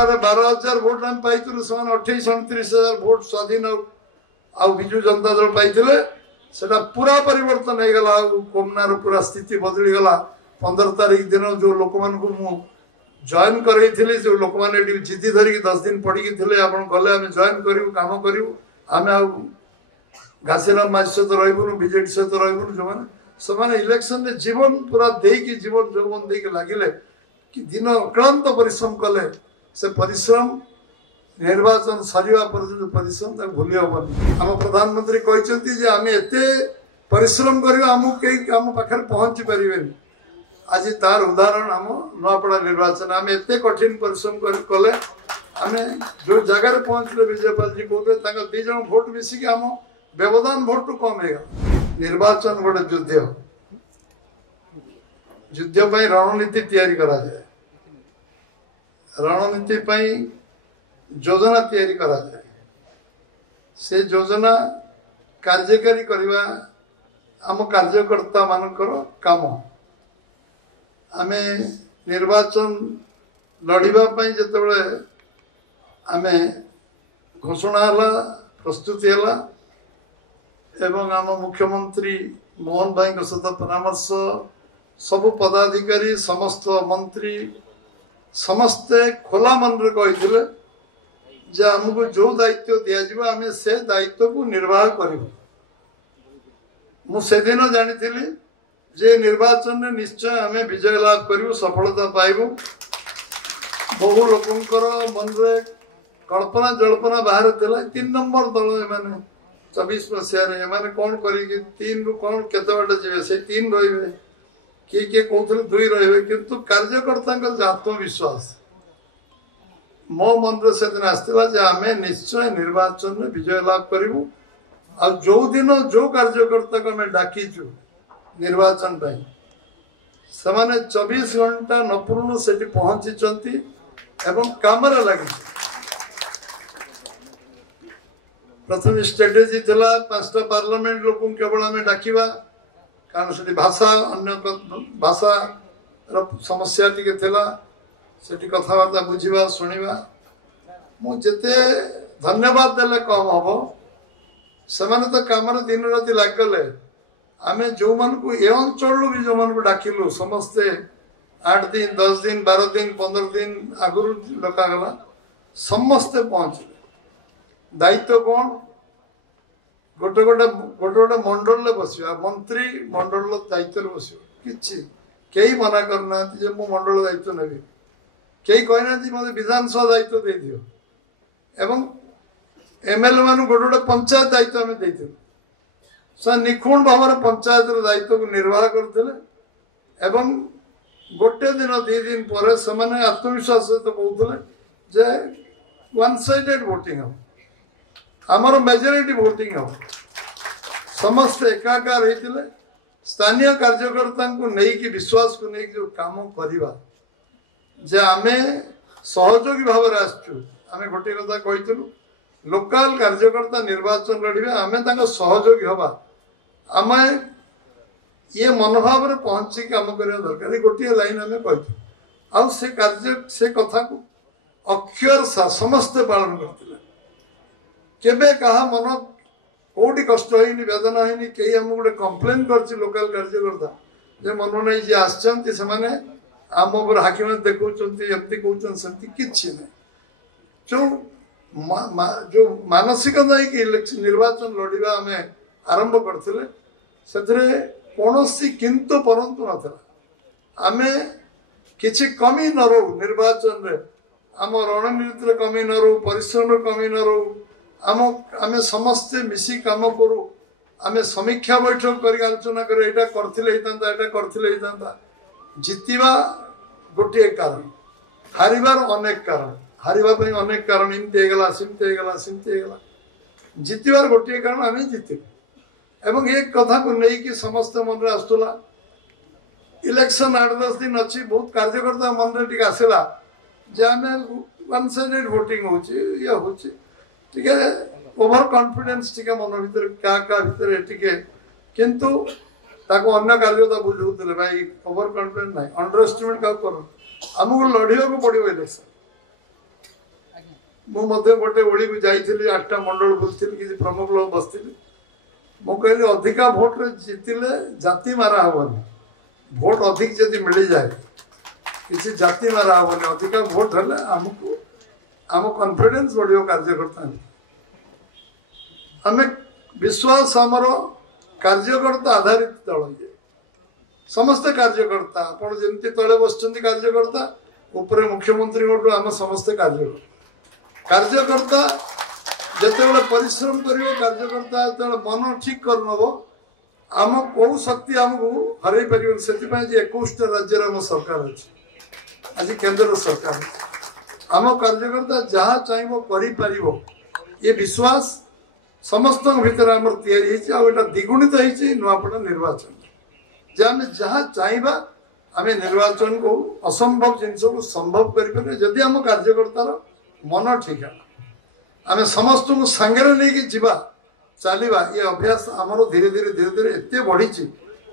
Corona 12,000 vote आम पाई 28-29,000 vote स्वाधीन विजु जनता दल पाई सेटा पूरा परिवर्तन हो गला कोरोनार पूरा स्थिति बदली गला 15 तारीख दिन जो लोक मान को मु जॉइन करई जो लोक मैंने जिद्दी धरिक 10 दिन पढ़ी थे आप गले आम जॉइन करूँ कम करूँ आम घासीराम माझी सहित रही बीजेडी सहित रही जो मैंने इलेक्शन रे जीवन पूरा देकी जीवन जौवन देकी लगिले कि दिन अक्लांत परिश्रम कले से परिश्रम निर्वाचन सरिया पर्यंत परिश्रम तक भूली हेनी आम प्रधानमंत्री कहते आम एत परिश्रम आम पाखे पहुंची पारे आज तार उदाहरण आम नुआपड़ा निर्वाचन आम एत कठिन परिश्रम कले आम जो जगार पहुंचले विजयपाल जी कहते दी जन भोट मिसिक आम व्यवधान भोट टू कम है निर्वाचन गोटे युद्ध युद्ध पर रणनीति तैयारी करा जाए रणनीति पर योजना तैयारी करा जाए से योजना कार्यकारी करवा आम कार्यकर्ता मानकर काम आम निर्वाचन लड़ाई जिते आम घोषणा है प्रस्तुति है एवं आम मुख्यमंत्री मोहन भाई सहित परामर्श सबु पदाधिकारी समस्त मंत्री समस्ते खोला मन रे कही जे आमको जो दायित्व दिज्व आम से दायित्व को निर्वाह करूँ मुझे जानी जे निर्वाचन में निश्चय आम विजय लाभ करूँ सफलता पाइबू बहु लोकंकर मन रे कल्पना जल्पना बाहर थिला 3 नंबर दल एमाने 24 मसीह एमाने कौन करी 3 रु कौन केते बाटे जीवे से 3 रहिबे किए कहते 2 रहिबे किंतु कार्यकर्ता आत्मविश्वास मो मन से दिन आसला आम निश्चय निर्वाचन में विजय लाभ करूँ आ जो दिन जो कार्यकर्ता को आम डाकीचु निर्वाचन से 24 घंटा नपूर्ण से पहुंची एवं काम लगी प्रथम स्ट्रेटेजी थिला 5टा पार्लियामेंट लोक केवल आम डाकिबा कारण से भाषा अन्य भाषा समस्या टिके थिला सेठी कथबार्ता बुझीबा सुनिबा मु जेते धन्यवाद देले कम हबो सेमाने तो काम दिन राति लागले आम जो मन को ए अंचल भी जो मन को डाकिलु समस्ते 8 दिन 10 दिन 12 दिन 15 दिन आगुरी डकागला समस्ते पहुंचले दायित्व कौन गोटे गोटे गोटे गोटे मंडल बस मंत्री मंडल दायित्व बस कि मना करना मु मंडल दायित्व नेबी कई कहना मत विधानसभा दायित्व दे दियो एवं एमएलए मान गोटे गोटे पंचायत दायित्व आम दे निखुण भाव पंचायत दायित्व को निर्वाह करते एवं गोटे दिन 2 दिन पर से आत्मविश्वास सहित कहते वन साइडेड वोटिंग हम आमर मेजोरिटी वोटिंग हम समस्त एकाकार होते स्थानीय कार्यकर्ता को लेकिन विश्वास को लेकिन जो काम करवा जे आम सहयोगी भाव आम गोटे कथा कही लोकल कार्यकर्ता निर्वाचन लड़े आम सहयोगी हवा आम ये मनोभाव में पहुंची कम करने दरकार गोटे लाइन आम कही आ कार्य से कथा को अक्षर समस्ते पालन करते केबे कहा मन कौटी कष्ट होनी वेदना होनी कई आम गोटे कम्प्लेन कर लोकल कार्यकर्ता जे मन नहीं जी आसचंती से माने आम ऊपर हाकिम देखुं एमती कहते कि जो जो मानसिकता कि इलेक्शन निर्वाचन लड़वा आम आरंभ करते से कौन किंतु परंतु नाला आम किसी कमी न रो निर्वाचन रे आम रणनीति कमी न रो परिश्रम कमी न रो आम आम समस्ते मिसी काम करूँ आम समीक्षा बैठक कर आलोचना कर जितवा गोटे कारण हारिबार अनेक कारण हारिबा अनेक कारण इमती सेमती जितवार गोटे कारण आम जितलु एवं एक कथा को लेकिन समस्त मन में आसला इलेक्शन 8-10 दिन अच्छी बहुत कार्यकर्ता मन में टी आसला जे आम वन साइडेड वोटिंग होके ओवर कॉन्फिडेंस टिके मन भीतर क्या भीतर टिके किंतु ताको अन्य कार्यकर्ता बुझाऊे भाई ओवर कॉन्फिडेंस ना अंडर एस्टिमेट क्या कर आमको लड़ाई को पड़ो इलेक्शन मुझे गोटे ओली को जाइली 8टा मंडल बुलती किसी प्रमुख लोग बसती मु कहली अधिका भोट रे जीतिले जाति मारा हेनी भोट अधिक जदि मिल जाए किसी जाति मारा हेनी अधिका भोट हेले आमको आम कॉन्फिडेंस बढ़ियो कार्यकर्ता आम विश्वास आमर कार्यकर्ता आधारित दल ये समस्ते कार्यकर्ता आप जमी तले बस कार्यकर्ता ऊपर मुख्यमंत्री आम समस्ते कार्यकर्ता जिते परिश्रम कर कार्यकर्ता जो मन ठीक कर नब आम कौ शक्ति आमको हर पार से 21 राज्य सरकार अच्छी आज केंद्र सरकार आम कार्यकर्ता जहाँ चाहिए कर ये विश्वास समस्त भितर आम या द्विगुणित होती नुआपड़ा निर्वाचन जे आम जहाँ चाहिए आम निर्वाचन को असंभव जिनस को संभव करें जदि आम कार्यकर्तार मन ठीक है आम समस्त को सांगे नहीं जीवा चलवा ये अभ्यास आमर धीरे धीरे धीरे धीरे एत बढ़ी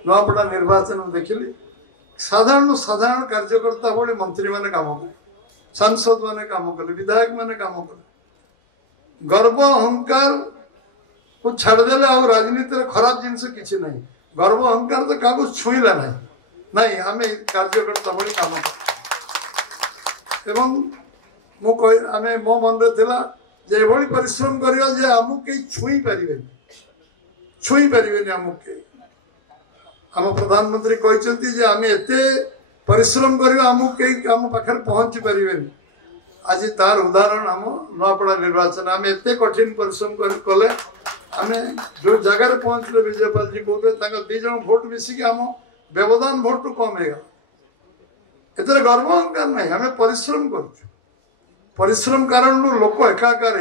नुआपड़ा निर्वाचन देखिली साधारण साधारण कार्यकर्ता भाई मंत्री मैंने काम कले सांसद मैंने काम कले विधायक मैंने काम कले गर्व अहंकार को छाड़देले आ राजनीति खराब जिनस किसी ना गर्व अहंकार तो क्या छुईला ना नहीं आम कार्यकर्ता भाई काम आम मो मन रे जे भली परिश्रम करवा जे आमको कहीं छुई पारे आमको आम प्रधानमंत्री कहते आम एत परिश्रम करवा आमको कहीं आम पाखे पहुंची पारे आज तार उदाहरण आम नुआपड़ा निर्वाचन आम एत कठिन परिश्रम कले आम जो जगार पहुंचले विजयपाल जी कहते 2 जन भोट मिसिक आम व्यवधान भोट टू कम है एत गर्व अहंकार नहीं आम परिश्रम कर परिश्रम कारण लोक एकाकार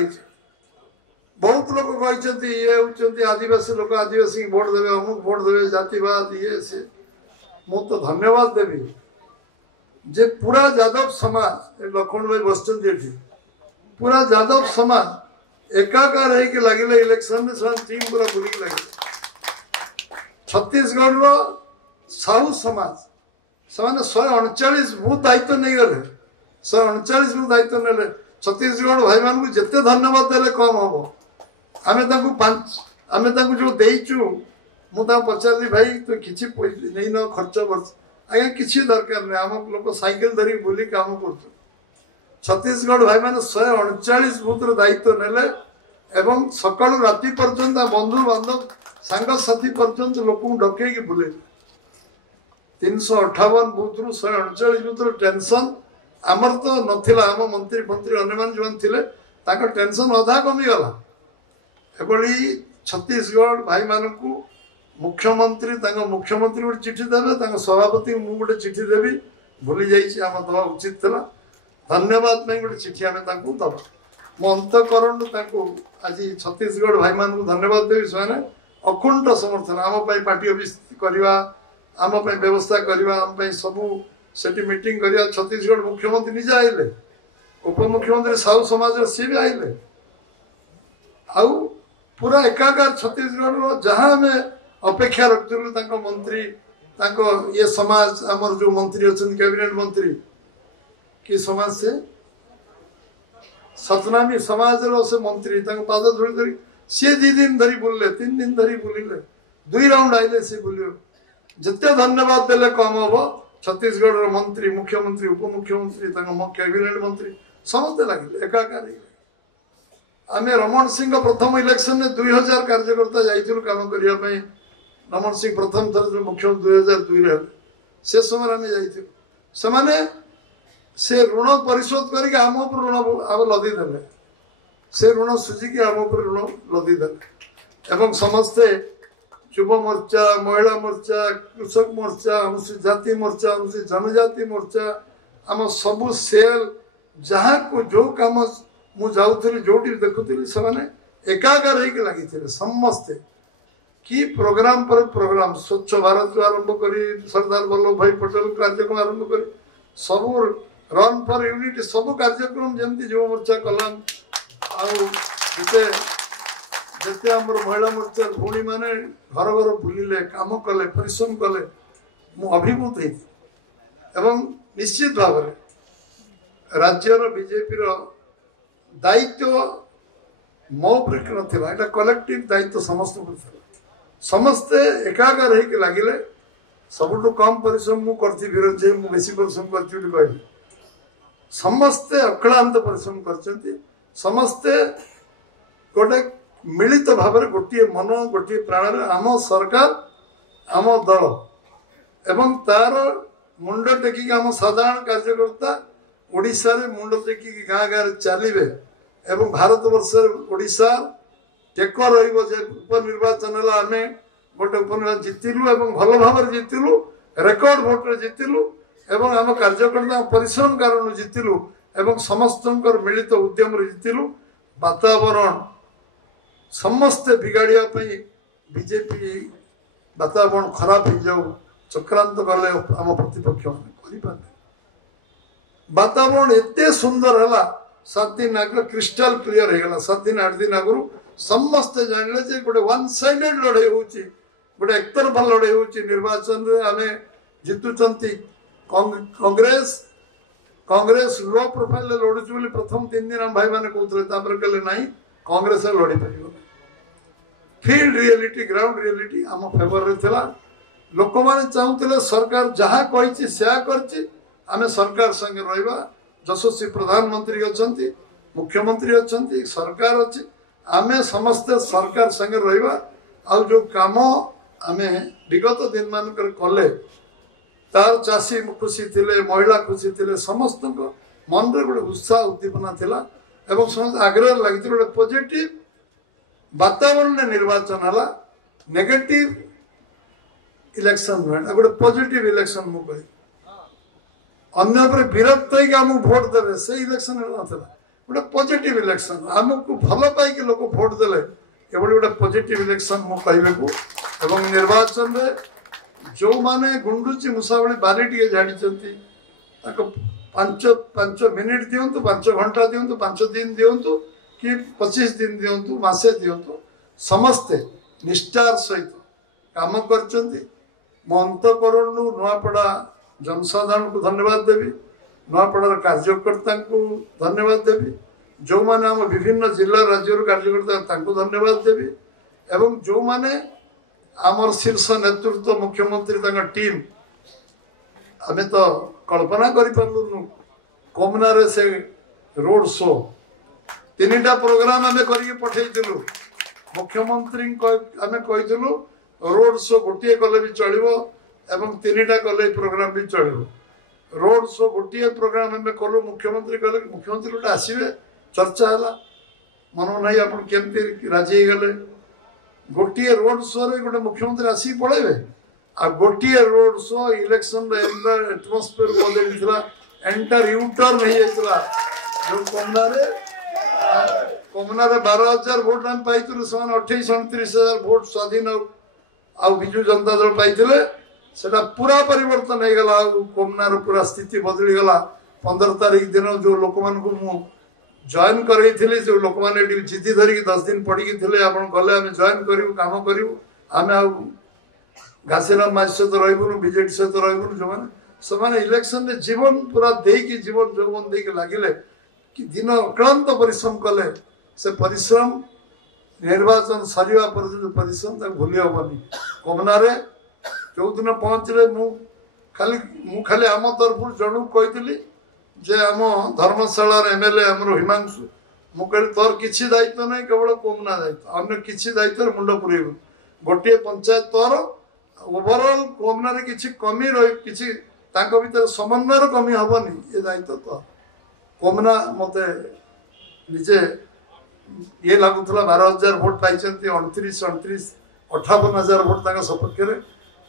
बहुत लोग कहते ये होती आदिवासी लोग आदिवासी भोट देवे अमुक भोट देवे जातिवाद ये से मु तो धन्यवाद देवी जे पूरा यादव समाज लखन भाई बस पूरा यादव समाज एकाकार लगे इलेक्शन में टीम पूरा बुलिक लगे छत्तीसगढ़ साहू समाज से 139 बूथ दायित्व नहीं गले 139 बूथ दायित्व ने छत्तीसगढ़ भाई मान को जिते धन्यवाद देले कम हम आम जो देचु मुझे पचारि भाई तो किसी नहीं न खर्च वर्ष आज्ञा किसी दरकार नहीं आम लोग साइकिल धरिक बुली काम कर छत्तीसगढ़ भाई मैंने 139 बूथ दायित्व नेले एवं सका राति पर्यंत बंधु बांधव सांग साथी पर्यंत लोक डकई बुले 358 बूथ रु 139 बूथ टेंशन आमर तो नथिला आम मंत्री मंत्री अन्य जो थे टेंशन अधा कमीगला एभली छत्तीसगढ़ भाई मान को मुख्यमंत्री मुख्यमंत्री गोटे चिठी देवे सभापति मुझे गोटे चिठी देवी भूली जाइए आम दवा उचित था धन्यवाद गोटे चिठी आम दबा मो अंतकरण आज छत्तीसगढ़ भाई मान को धन्यवाद देवी से अकुंठ समर्थन आम पार्टी ऑफिस करवा आम व्यवस्था करवा आम सबू सेठी मीटिंग करिया छत्तीसगढ़ मुख्यमंत्री निजे आइले उप मुख्यमंत्री साहू समाज सी भी आइले आउ पूरा एकाकार छत्तीसगढ़ जहाँ आम अपेक्षा रखुलु मंत्री ये समाज आमर जो मंत्री अच्छा कैबिनेट मंत्री कि समाज से सतनामी समाज से मंत्री पाद धूल धरी सी 2 दिन धरी बुलले 3 दिन धरी बुलिले 2 राउंड आइले सी बुलियो जिते धन्यवाद देले कम हम छत्तीसगढ़ मंत्री मुख्यमंत्री उपमुख्यमंत्री कैबिनेट मंत्री समस्ते लगे एकाकार आम रमण सिंह प्रथम इलेक्शन में 2000 कार्यकर्ता जाइलु काम करने रमण सिंह प्रथम थर जो मुख्यमंत्री 2002 से समय आम जाने से ऋण परिशोध करके आम ऋण लदीदे से ऋण सुझिकी आम ऋण लदीदे एवं समस्ते युव मोर्चा महिला मोर्चा कृषक मोर्चा अनुसूचित जाति मोर्चा अनुसूचित जनजाति मोर्चा आम सबू सेल जहाँ को जो कम मुझे जो देखुली से एकाकार लगी समस्ते कि प्रोग्राम पर प्रोग्राम स्वच्छ भारत आरंभ कर सरदार वल्लभ भाई पटेल कार्यक्रम आरंभ कर सब रन फॉर यूनिटी सब कार्यक्रम जमी युव मोर्चा कलाम आते महिला मोर्चा भौणी मैंने घर घर बुलिले काम कले परिश्रम कले मु अभिभूत एवं निश्चित भाव राज्यर बीजेपी दायित्व मो उपरे ना कलेक्टिव दायित्व समस्त समस्ते एकागर होकर लगिले सबुठु कम परिश्रम मु करथि विरोध जे मु बेसी परिश्रम करथि कहली समस्ते अक्लांत परिश्रम करछंती समस्ते गोटे मिलित भाव गोटे मन गोटे प्राण आम सरकार आम दल एवं तार मुंड टेकिक आम साधारण कार्यकर्ता ओडिशा रे मुंड टेकिक गाँ गाँ चलिए एवं भारत वर्ष ओडिशा टेक उपनिर्वाचन है आम गोटे उपनिर्वाचन जितिलु एवं भल भाव जितिलु रेकर्ड भोट जितिलु एवं आम कार्यकर्ता परिश्रम कारण जितिलु एवं समस्त मिलित उद्यम जितिलु वातावरण समस्ते बिगाड़िया बीजेपी वातावरण खराब हो जाऊ चक्रांत कले आम प्रतिपक्ष मैंने वातावरण एते सुंदर है 7 दिन आगे क्रिस्टाल क्लियर हो गला 7 दिन 8 दिन आगु समस्ते जानले जे गोटे वन साइडेड लड़ाई होची गोटे एकतरफा लड़ाई होची निर्वाचन रे आमे जितुचंती कांग्रेस लो प्रोफाइल लड़ुची बोली प्रथम 3 दिन हम भाई माने कहउतले तापर कहले नाही कांग्रेस लड़ी परिबो फील्ड रियलिटी ग्राउंड रियलिटी आम फेवर रे थिला लोक माने चाहुतले सरकार जहा कहिछि सेया करछि आमे सरकार संगे रहइबा यशस्वी प्रधानमंत्री अछंती मुख्यमंत्री अछंती सरकार अछि आमे समस्त सरकार संगे रहइबा आ जो काम आमे विगत दिन मान कर कले तार चासी खुशी थिले महिला खुशी थिले समस्त मन रे गोटे उत्साह उद्दीपना थिला एवं समस्त आग्रह लागि गोटे पॉजिटिव वातावरण निर्वाचन हला नेगेटिव इलेक्शन नुहे गोटे पॉजिटिव इलेक्शन मु कहि अन्य पर विरक्त होगी भोट देवे से इलेक्शन गोटे पॉजिटिव इलेक्शन आमको भल पाई लोक भोट देले गोटे पॉजिटिव इलेक्शन मु कहबेकु एवं निर्वाचन रे जो माने गुंडुची मुसावली बारी टिके झाड़ी पांच मिनिट दिंतु 5 घंटा दिंतु 5 दिन दिंतु कि 25 दिन दिंतु मासे दिंतु समस्ते निष्ठार सहित काम करचंती मो अंतकरण नुआपड़ा जनसाधारण को धन्यवाद देवी नुआपड़ार कार्यकर्ता को धन्यवाद देवी जो माने आम विभिन्न जिला राज्य कार्यकर्ता धन्यवाद देवी एवं जो माने आमर शीर्ष नेतृत्व मुख्यमंत्री टीम आमे तो कल्पना करि पारलुनु कोमना रे से रोड शो 3टा प्रोग्राम आमे करिके पठेइतिलु मुख्यमंत्री आमे कहितिलु रोड शो गोटे कले भी चलिबो एवं 3टा कले प्रोग्राम भी चलिबो रोड शो गोटे प्रोग्राम आमे कलु मुख्यमंत्री कहले मुख्यमंत्री गोटे आसीबे चर्चा हला मन नहीं आपण केमती राजी गले गोटे रोड शो रे गोटे मुख्यमंत्री आसी पळेबे आ गोटे रोड शो इलेक्शन रे एटमॉस्फेयर बदलितला एंटर यूटर्न नहीं जाइतला जो कोमना रे 12,000 वोट हम पाइतु समान 28-29,000 वोट स्वाधीन आ बिजु जनता दल पाइतिले सेटा पूरा परिवर्तन हो गला कोमना रो पूरा स्थिति बदली गला 15 तारीख दिन जो लोक मान को मु जॉइन करैथिले जो लोक माने जिद्दी धरिक 10 दिन पड़ी थिले आपण गले हम जॉइन करिवु काम करिवु आमे आ घासीराम माझी सहित रहिबुनु बीजेडी सहित रहिबुनु जो माने समान इलेक्शन रे जीवन पूरा देकी जीवन जौवन देकी लागिले कि दिन अक्लांत परिश्रम कले से परिश्रम निर्वाचन सरिवा पर जो परिश्रम तक भूली हबनी कोमना रे जो दिन पहुंचले मु खाली आम तरफ जणु कहितली जे आम धर्मशाला एमएलए हमरो हिमांशु मु कहली तोर किछि दायित्व नहीं केवल कोमना दायित्व अन्य किछि दायित्व मुंड पुरेबु गोटे पंचायत तोर ओवरऑल कोमना रे किछि कमी रही किछि तांको भीतर समन्वय कमी हबनी ये दायित्व तो कोमना मते निजे ये लगुला 12,000 वोट पाई 58,000 वोट तक सपक्ष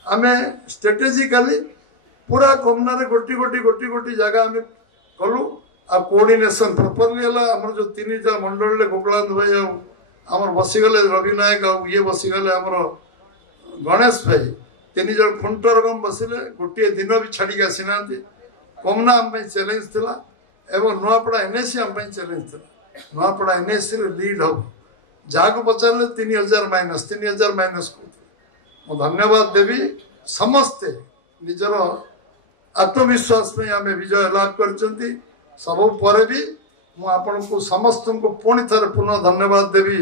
आमे स्ट्रेटेजिकली पूरा कोमना रे गोटी जगह आमे कलु आ कोऑर्डिनेशन प्रॉपर्ली हला हमर जो 3 मंडल ले गोकुलांत भाई हमर बसिगले रवि नायक आ ये बसिगले हमर गणेश भाई 3 जन खुंटरगम बसिले गोटे दिन भी छाड़ी आसीनांती कोमना हम चैलेंज थिला एवं नुआपड़ा एनएससी हम चैलेंज थिला नुआपड़ा एनएससी रे लीड हो जाको पचारले 3,000 माइनस को धन्यवाद देवी समस्ते निजर आत्मविश्वास में आमे विजय लाभ करचंती सब परे भी ମୁଁ ଆପଣଙ୍କୁ ସମସ୍ତଙ୍କୁ ପୁଣି ଥରେ ପୁନଃ ଧନ୍ୟବାଦ ଦେବି,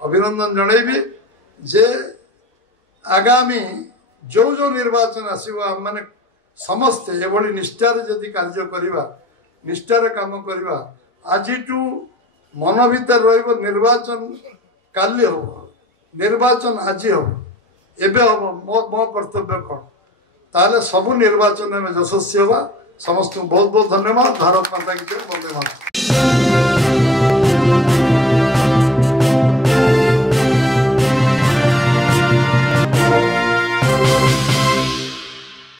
ଅଭିନନ୍ଦନ ଜଣାଇବି ଯେ ଆଗାମୀ ଯେଉଁ ଯେଉଁ ନିର୍ବାଚନ ଆସିବ ଆମମାନେ ସମସ୍ତେ ଏଭଳି ନିଷ୍ଠାରେ ଯଦି କାର୍ଯ୍ୟ କରିବା, ନିଷ୍ଠାରେ କାମ କରିବା, ଆଜିଠୁ ମନ ଭିତରେ ରହିବ ନିର୍ବାଚନ କାଲି ହବ, ନିର୍ବାଚନ ଆଜି ହବ, ଏବେ ହବ, ମୋ କର୍ତ୍ତବ୍ୟ କ'ଣ, ତାହେଲେ ସବୁ ନିର୍ବାଚନ ଆମେ ଯଶସ୍ୱୀ ହେବା। ସମସ୍ତଙ୍କୁ ବହୁତ ବହୁତ ଧନ୍ୟବାଦ। ଭାରତ ମାତା କି ଜୟ। ବନ୍ଦେ ମାତରମ୍।